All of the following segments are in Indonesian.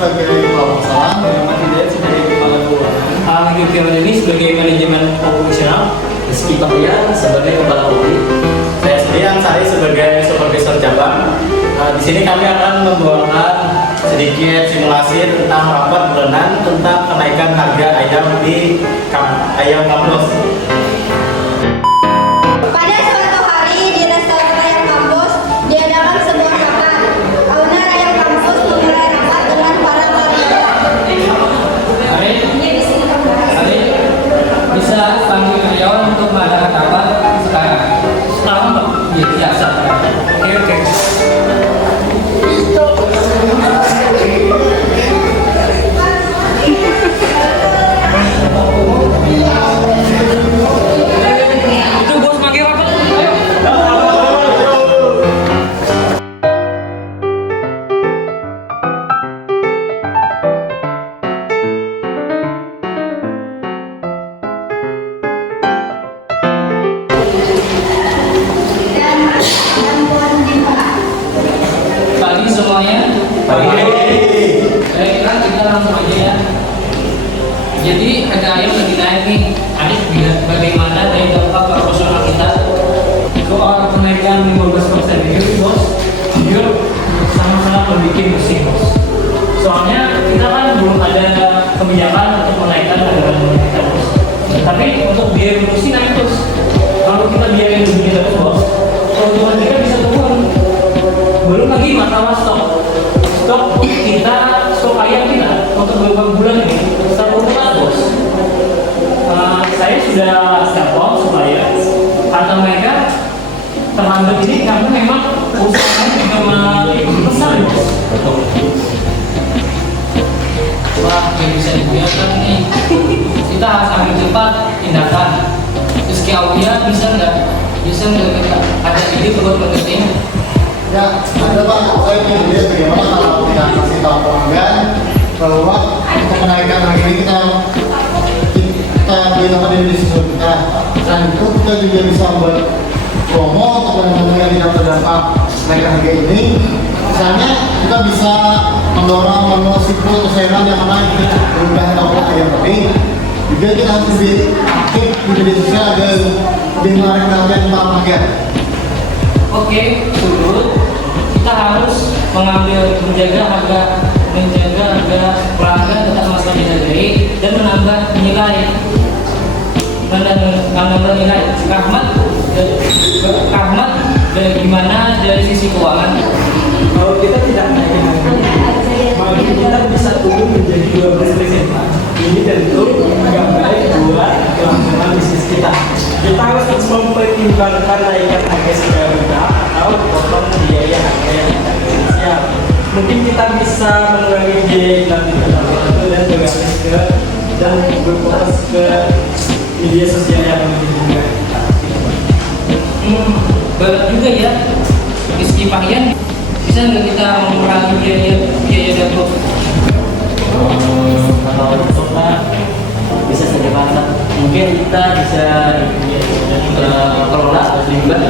sebagai kepala masalah. Muhammad Hidayat sebagai kepala keuangan. Ahmad Firman ini sebagai manajemen operasional. Rizky Bahya sebagai kepala audit. Saya sendiri Ansari sebagai supervisor cabang. Di sini kami akan membawakan sedikit simulasi tentang rapat bulanan tentang kenaikan harga ayam di ayam kampus. Pada suatu hari di restoran ayam kampus diadakan sebuah rapat. Owner ayam kampus memulai rapat dengan para karyawan. Ari, bisa panggil karyawan untuk mengadakan rapat sekarang. Sekarang Pak? Iya, sekarang. Oke. Itu bos panggil rapat. Ayo. Pagi semuanya. Baiklah, kita langsung aja ya. Jadi harga ayam lagi naik nih. Arif, bagaimana dari dampak operasional kita? Soal kenaikan 15% ini, bos, jujur sama-sama membuat pusing, bos. Soalnya kita kan belum ada kebijakan untuk menaikkan harga minyak kita, bos. Tapi untuk biaya produksi naik terus. Kalau kita biayain begini terus, bos, keuntungan kita bisa turun. Belum lagi masalah stok kita, stok ayam kita untuk beberapa bulan ini terbatas, bos. Saya sudah telepon supaya kata mereka terlambat ini karena memang usahanya juga besar, bos. Wah, yang bisa dibiarkan nih. Kita harus ambil cepat tindakan. Rizky Aulia bisa nggak kita ada ide buat pengertian? Ya, ada Pak. Saya ingin lihat bagaimana kalau kita kasih tahu pelanggan bahwa untuk kenaikan harga ini kita beritahu di sesuatu kita. Selain itu kita juga bisa membuat promo untuk teman-teman yang tidak terdampak kenaikan harga ini. Misalnya kita bisa mendorong menu seafood sayuran yang mana kita berubah topik yang tadi. Juga kita harus lebih aktif di media sosial agar lebih menarik perhatian tentang pelanggan. Oke, turut kita harus menjaga harga pelanggan tetap masih dihargai dan menambah nilai. Rahmat, gimana dari sisi keuangan? Kalau kita tidak naikin harganya, maka kita bisa turun menjadi 12%. Ini tentu nggak baik buat kelangsungan bisnis kita. Kita harus mempertimbangkan naikkan harga secara rendah atau potong biaya harga yang tidak esensial. Mungkin kita bisa mengurangi biaya iklan di itu dan beralih ke dan berfokus ke media sosial yang lebih juga. Berat juga ya. Rizky Bahya, bisa nggak kita mengurangi biaya dapur? Kalau untuk bisa saja banget. Mungkin kita bisa kelola limbah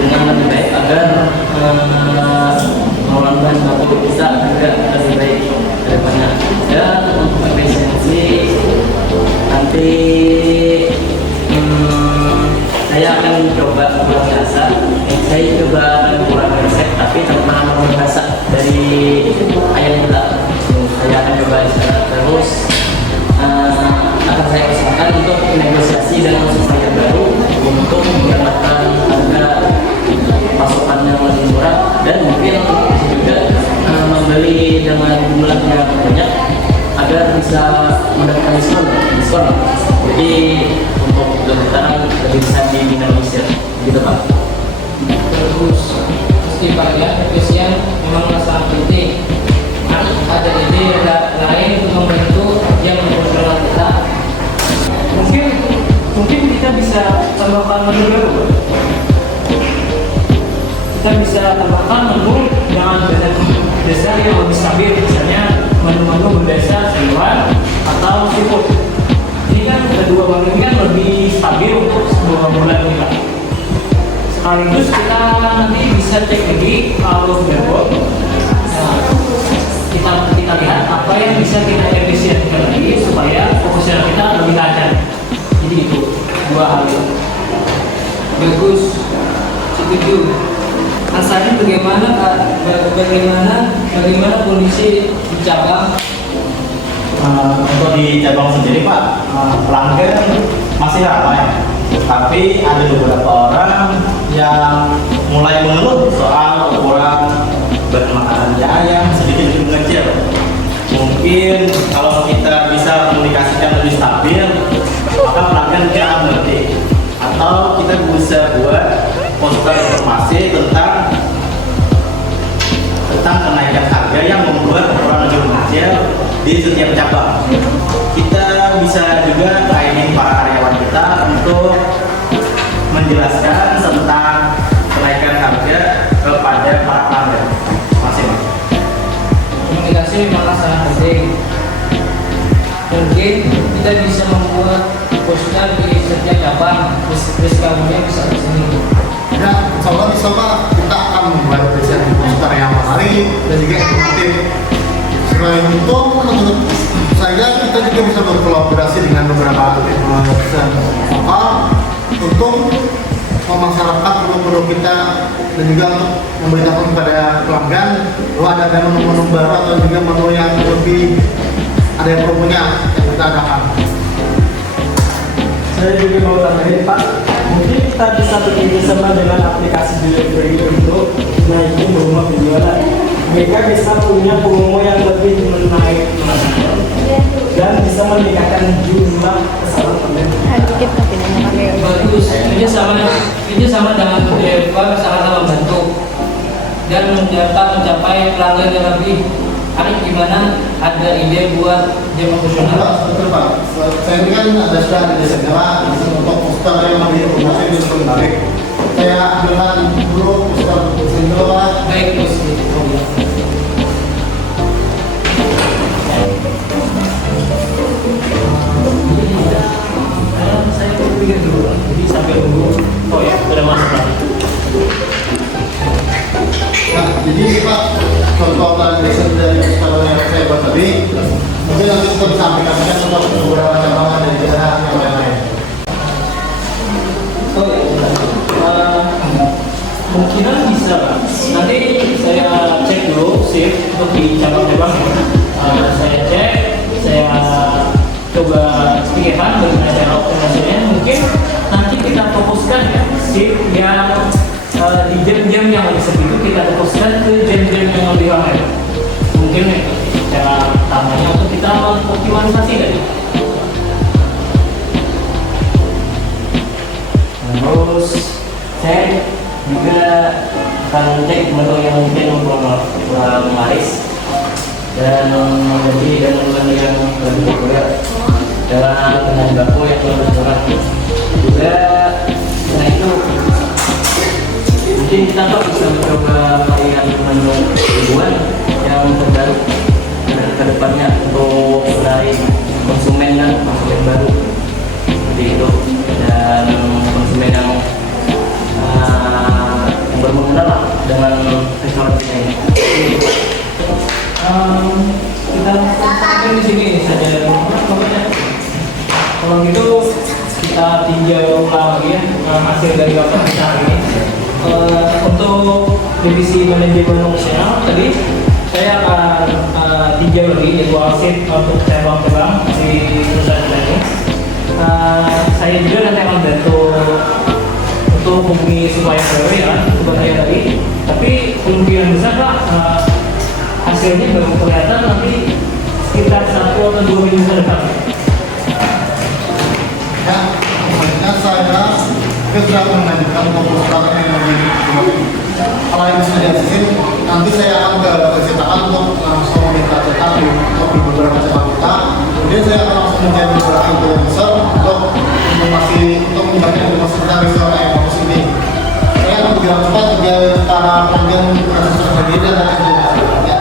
dengan lebih baik agar pengelolaan bahan baku bisa juga lebih baik ke depannya. Dan untuk efisiensi nanti saya akan coba buat biasa. Saya coba kurang resep tapi tanpa merasa dari ayam kita. Saya akan coba di sana terus akan saya usahakan untuk negosiasi dengan supplier baru untuk mendapatkan harga pasokan yang lebih murah dan mungkin juga membeli dengan jumlah yang banyak agar bisa mendapatkan diskon. Jadi untuk kebutuhan lebih bisa diminimalisir gitu Pak. Bagus. Rizky Bahya, efisien memang sangat penting. Ada ide lain untuk membantu yang memperoleh kita. Mungkin kita bisa tambahkan menu baru. Kita bisa tambahkan menu dengan dasar yang lebih stabil, misalnya menu-menu berdasar sayuran atau seafood. Ini kan kedua menu ini kan lebih stabil untuk sebuah bulan kita. Sekaligus kita nanti bisa cek lagi kalau berapa. Nah, bisa kita efisienkan lagi supaya operasional kita lebih lancar. Jadi itu dua hal itu. Bagus, setuju. Asalnya bagaimana Kak? Bagaimana kondisi di cabang? Untuk di cabang sendiri Pak, pelanggan masih ramai, tapi ada beberapa orang yang mulai mengeluh soal ukuran bahan makanannya yang sedikit mengecil. Mungkin kalau kita bisa komunikasikan lebih stabil, maka pelanggan tidak akan mengerti. Atau kita bisa buat poster informasi tentang kenaikan harga yang membuat ukuran lebih mengecil di setiap cabang. Kita bisa juga training para karyawan kita untuk menjelaskan tentang kenaikan harga kepada para pelanggan masing-masing. Komunikasi memang sangat penting. Mungkin kita bisa membuat poster di setiap cabang, terus kamunya bisa di sini. Ya, insya Allah bisa Pak, kita akan membuat desain poster yang menarik dan juga informatif. Selain itu, menurut saya kita juga bisa berkolaborasi dengan beberapa desain lokal untuk memasyarakat produk-produk kita dan juga untuk memberitakan kepada pelanggan bahwa ada menu-menu baru atau juga menu yang lebih ada yang promonya yang kita adakan. Saya juga mau tambahin Pak, mungkin kita bisa bekerja sama dengan aplikasi delivery untuk naikin volume penjualan. Mereka bisa punya promo yang lebih menarik dan bisa meningkatkan jumlah pesanan konten. Bagus, kerjasama dengan DFA sangat membantu dan mencapai pelanggan yang lebih. Arif gimana? Ada ide buat jam operasional? Betul Pak, saya ini kan sudah ada desain untuk poster yang lebih informasi dan lebih menarik. Saya ambilkan dulu poster desain dulu Pak. Baik, terus. Saya pikir dulu, jadi sampai dulu. Oh ya, sudah masuk lagi. Nah, jadi Pak, contoh desain dari poster yang saya buat tadi, mungkin nanti kita bisa aplikasikan untuk beberapa cabang dan juga yang lain-lain. Oh ya, kemungkinan bisa Pak. Nanti saya cek dulu sih untuk di cabang-cabang. Saya cek, saya coba pikirkan bagaimana cara optimasinya. Mungkin nanti kita fokuskan ya shift yang di jam-jam yang lebih sepi itu kita fokuskan ke jam-jam yang lebih ramai. Mungkin ya, cara utamanya untuk kita mengoptimalisasi tadi. Terus saya juga akan cek menu yang mungkin kurang laris dan menjadi menu yang lebih populer dengan baku yang lebih murah. Juga nah itu mungkin kita bisa mencoba varian menu ribuan yang terbaru ke depannya untuk menarik konsumen dan konsumen baru seperti itu, dan konsumen yang baru mengenal lah dengan restoran kita ini. Kita sampai di sini saja. Kalau gitu kita tinjau ulang lagi ya hasil dari laporan kita hari ini. Untuk divisi manajemen operasional tadi saya akan tinjau lagi jadwal shift untuk cabang-cabang di perusahaan kita ini. Saya juga nanti akan bantu untuk hubungi supaya ya sebenarnya tadi. Tapi kemungkinan besar Pak hasilnya baru kelihatan nanti sekitar 1 atau 2 minggu ke depan. Ya, selanjutnya saya sudah mengajukan proposal yang lebih kalau yang sudah dihasilkan, nanti saya akan ke percetakan untuk langsung minta cetak untuk di beberapa cabang kita. Kemudian saya akan langsung menjadi beberapa influencer untuk membagikan informasi tentang restoran yang bagus ini. Saya akan bergerak cepat juga para pelanggan proses berbeda dan ya.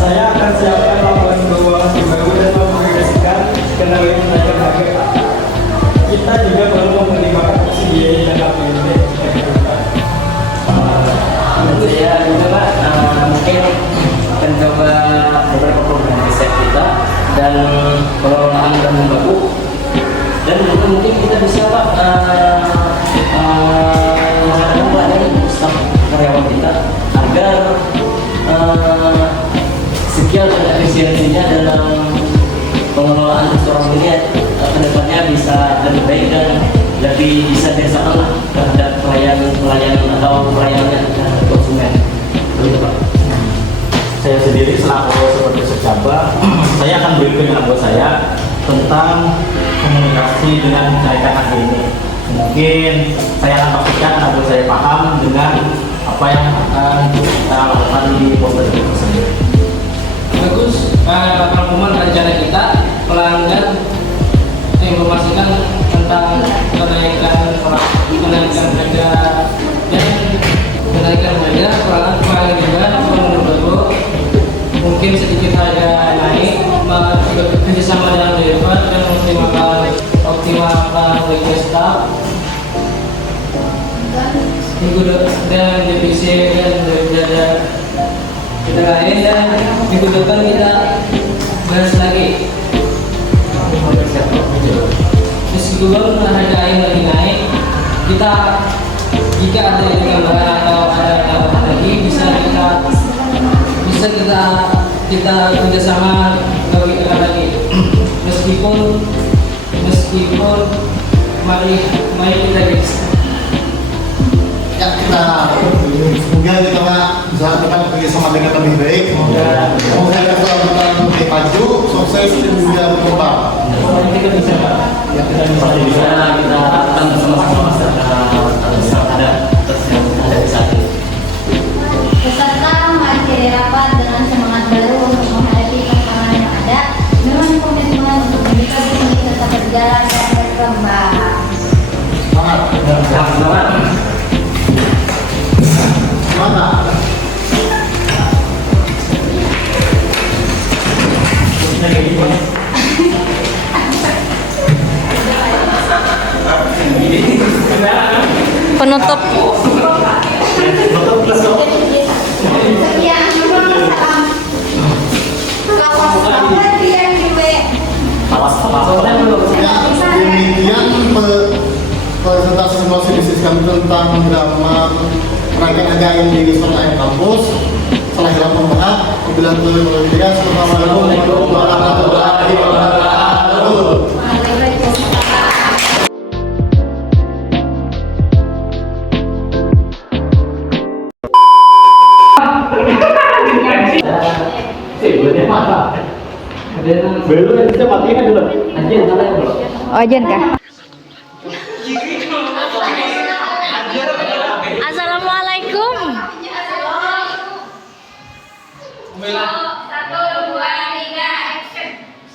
Saya akan siapkan laporan keuangan baru dan mempublikasikan kenaikan harga. Kita juga perlu mempertimbangkan biaya jangka pendek. Saya juga Pak mungkin akan coba beberapa program riset kita ada efisiensinya dalam pengelolaan restoran ini kedepannya bisa lebih baik dan lebih bisa dirasakan lah terhadap pelayanan atau pelayanannya terhadap konsumen. Begitu Pak. Saya sendiri selaku supervisor cabang, saya akan briefing dengan bos saya tentang komunikasi dengan kenaikan harga ini. Mungkin saya akan pastikan agar saya paham dengan apa yang akan kita lakukan di Polres tersebut. Bagus, rangkuman rencana kita pelanggan informasikan tentang kenaikan harga dan kenaikan harga pelanggan juga menurut mungkin sedikit harga naik kerjasama dengan driver dan optimalkan kerja staff dan divisi dan kita lain dan minggu depan kita bahas lagi. Meskipun harga air lagi naik, kita jika ada yang tambahan atau ada tambahan lagi bisa kita kerjasama lagi. Meskipun mari kita Ya kita semoga kita bisa kita kerjasama dengan lebih baik. Semoga kita lebih maju, sukses dan juga berkembang. Kita bisa kita akan bersama-sama terhadap yang ada di saat ini. Peserta mengakhiri rapat dengan semangat baru untuk menghadapi tantangan yang ada dengan komitmen untuk menjaga ini tetap berjalan dan berkembang. Semangat. Selamat. Semangat. Penutup. Sekian salam. Kawan-kawan yang gue. Ya, demikian presentasi simulasi bisnis kami tentang drama kenaikan harga air di restoran air kampus. Setelah hilang pembahas, wabillahi taufiq wal hidayah. Assalamualaikum warahmatullahi wabarakatuh. Belum, kita matiin dulu. Oh, ajan kah? Assalamualaikum.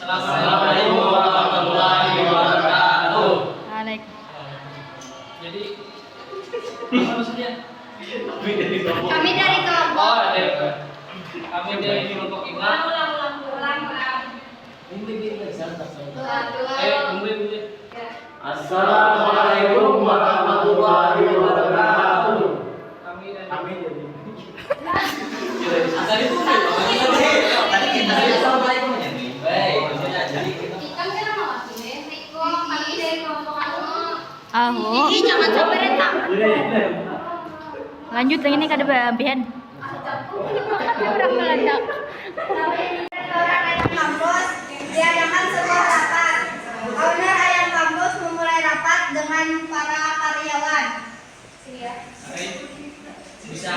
Assalamualaikum warahmatullahi wabarakatuh. Jadi apa maksudnya? Kami dari kelompok. Oh, ada. Kami dari kelompok ini. Mulai. Assalamualaikum warahmatullahi wabarakatuh. Kami dari Tadi kita assalamualaikum ya. Baik, maksudnya jadi kita Kami dari kelompok Aho. jangan sampai retak. Lanjut yang ini kada babian. Orang meledak. Restoran Ayam Kampus diadakan sebuah rapat. Owner Ayam Kampus memulai rapat dengan para karyawan. bisa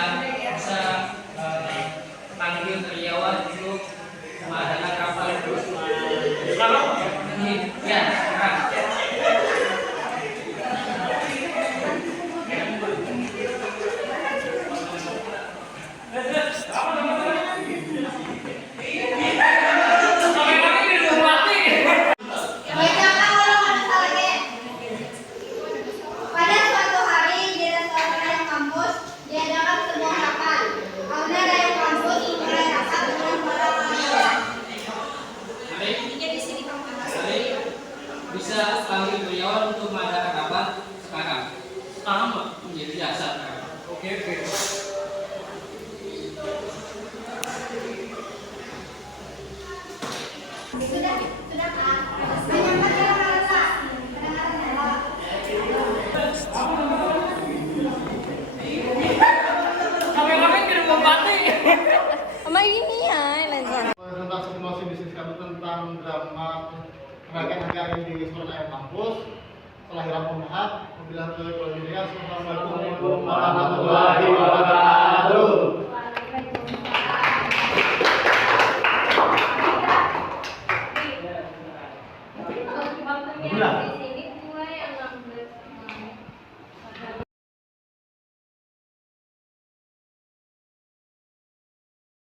panggil karyawan untuk mengadakan rapat. Ya, Pada suatu hari di restoran Ayam Kampus diadakan sebuah rapat. Owner Ayam Kampus memulai rapat dengan para karyawan. bisa panggil karyawan untuk mengadakan rapat sekarang. Sekarang Pak, menjadi biasa sekarang. Oke. Sudah Kak. Menyampaikan rasa. Sama ini ya, lensa. Presentasi ayam kampus. Kelahiran mohon maaf. Wabillahi taufiq wal hidayah. Assalamualaikum warahmatullahi wabarakatuh.